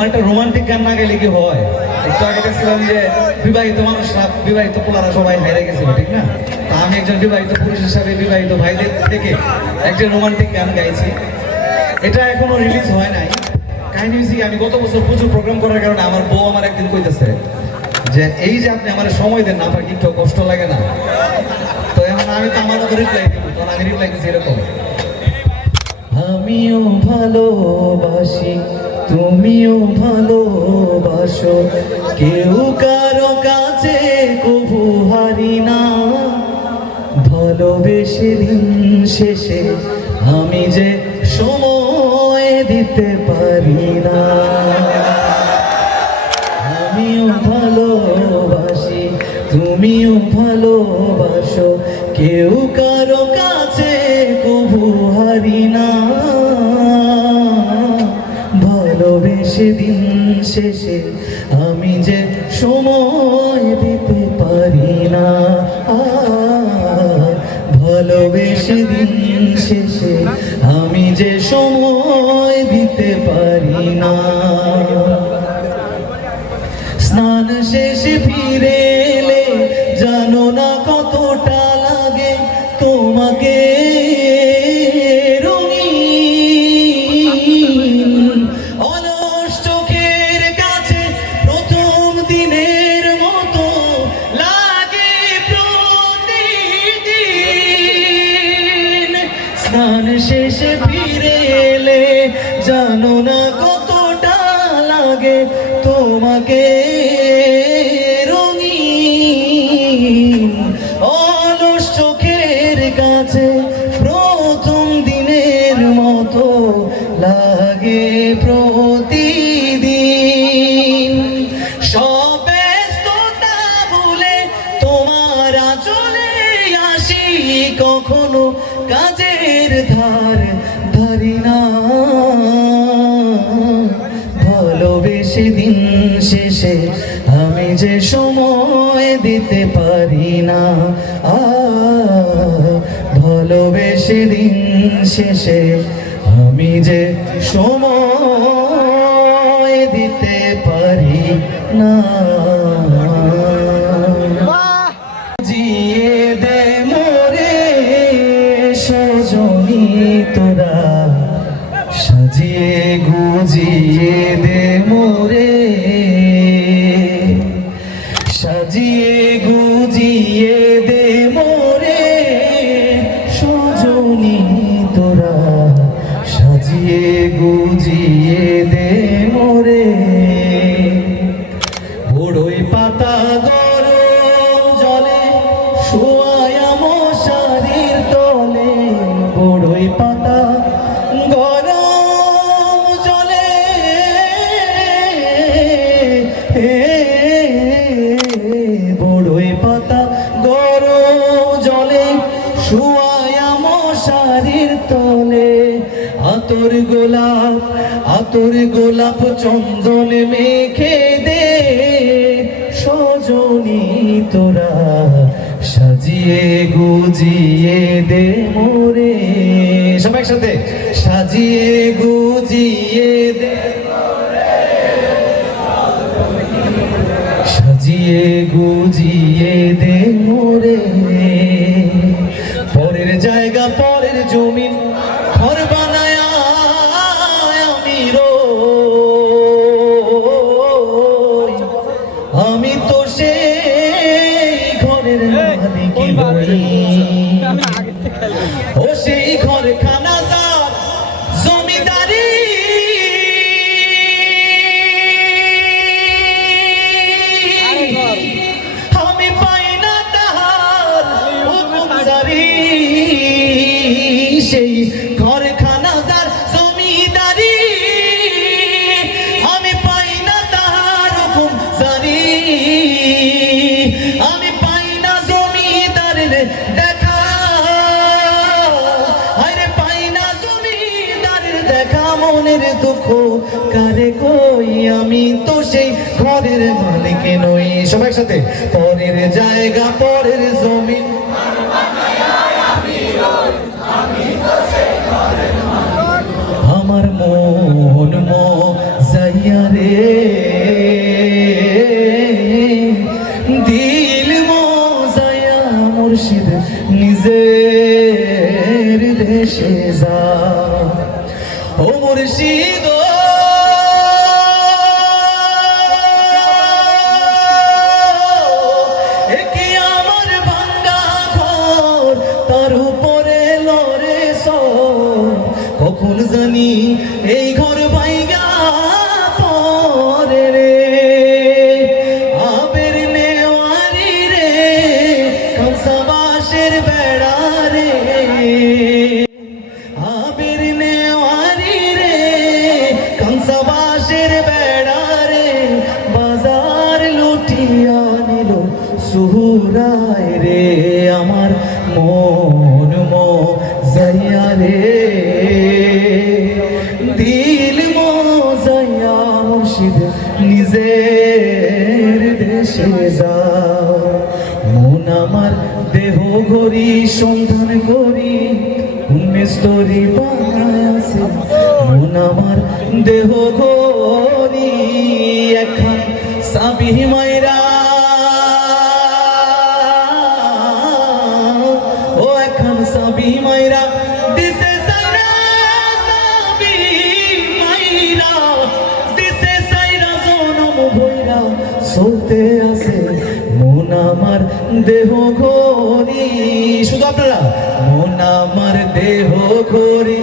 আমার একটা রোমান্টিক গান না গেলে কি হয়? একটু আগে দেখছিলাম যে বিবাহিত মানুষরা, বিবাহিত পোলারা সবাই হারিয়ে গেছিল, ঠিক না? তা আমি একজন বিবাহিত পুরুষ হিসাবে বিবাহিত ভাইদের থেকে একটা রোমান্টিক গান গাইছি। এটা এখনো রিলিজ হয় নাই। কাহিনী হয়েছে কি, আমি গত বছর প্রচুর প্রোগ্রাম করার কারণে আমার বউ আমার একদিন কইতেছে যে এই যে আপনি আমার সময় দেন না, আপনার কি একটু কষ্ট লাগে না? তো এখন আমি তো আমার মতো রিপ্লাই দিব, তখন আমি রিপ্লাই দিচ্ছি এরকম: আমিও ভালোবাসি, তুমিও ভালোবাসো, কেউ কারো কাছে কবু হারি না, ভালোবেসে দিন শেষে আমি যে সময় দিতে পারি না। আমিও ভালোবাসি, তুমিও ভালোবাসো, কেউ কারো কাছে কবু হারি না, ভালোবেসে দিন শেষে আমি যে সময় দিতে পারি না। ভালোবেসে দিন শেষে আমি যে সময় দিতে পারি না। স্নান শেষে ফিরে এলে জানো না কতটা লাগে তোমাকে রঙিন। অলস চোখের কাছে প্রথম দিনের মতো লাগে প্রতিদিন। স্নান শেষে ফিরে এলে জানো না কতটা লাগে তোমাকে রঙিন। অলস চোখের কাছে প্রথম দিনের মতো লাগে প্রতিদিন। সব ব্যস্ততা ভুলে তোমার আঁচলে আসি, কখনো কাজের ধার ধারি না, ভালোবেসে দিন শেষে আমি যে সময় দিতে পারি না। ভালোবেসে দিন শেষে আমি যে সময় দিতে পারি না। জিয়ে দে মোরে সজনী তোরা, সাজিয়ে গুজিয়ে দে মোরে, সাজিয়ে গুজিয়ে দে মোরে সজনী তোরা, সাজিয়ে গুজিয়ে দে মোরে। বড়ই পাতা গরম জলে শোয়ায়া মশারির তলে, বড়ই পাতা গরম জলে বড়ই পাতা গরম জলে শোয়ায়া মশারির তলে। আতর গোলাপ চন্দন মেখে দে সজনী তোরা, সাজিয়ে গুজিয়ে দে মোরে। সবাই একসাথে, সাজিয়ে গুজিয়ে দে, সাজিয়ে গুজিয়ে দে মোরে। পরের জায়গা পরের জমিন ঘর বানায় আমি রই, আমি তো সেই ঘরের মালিক হই। ও সেই ঘর খানা যার জমিদারি, আমি পাই না তাহার হুকুমদারি। সেই ঘর খানা যার জমিদারি, আমি পাই না তাহার হুকুমদারি। আমি পাই না জমিদারের দেখা, আরে পাই না জমিদারের দেখা। মনের দুঃখ কারে কই, আমি তো সেই ঘরের মালিক নই। সবাই একসাথে, পরের জায়গা পরের জমিন আমার মন যাইয়া রে মুর্শিদ একে আমার ভাঙ্গা ঘর তার উপরে লরে সর কখন জানি এই ঘর ভাইগা পরে রে আবের নেওয়ারি রে কংসাবাসের বেড়া রে আবির নেওয়ারি রে কংসাবাসের বেড়া রে বাজার লুটিয়া নিল সুহুরায় রে আমার মন যাইয়া রে দিল যাইয়া মুর্শিদ নিজের দেশে যাও মন আমার দেহ গরি সন্ধান করি মিস্তরি বানায়াছে মন আমার দেহ গরি এখন সাবি মাইরা ও এখন সাবি মাইরা দিছে সাইরা সাবি মাইরা দিছে সাইরা জনম ভইরা চলতে আছে মন আমার দেহ ঘড়ি শুধু আপনারা মন আমার দেহ ঘড়ি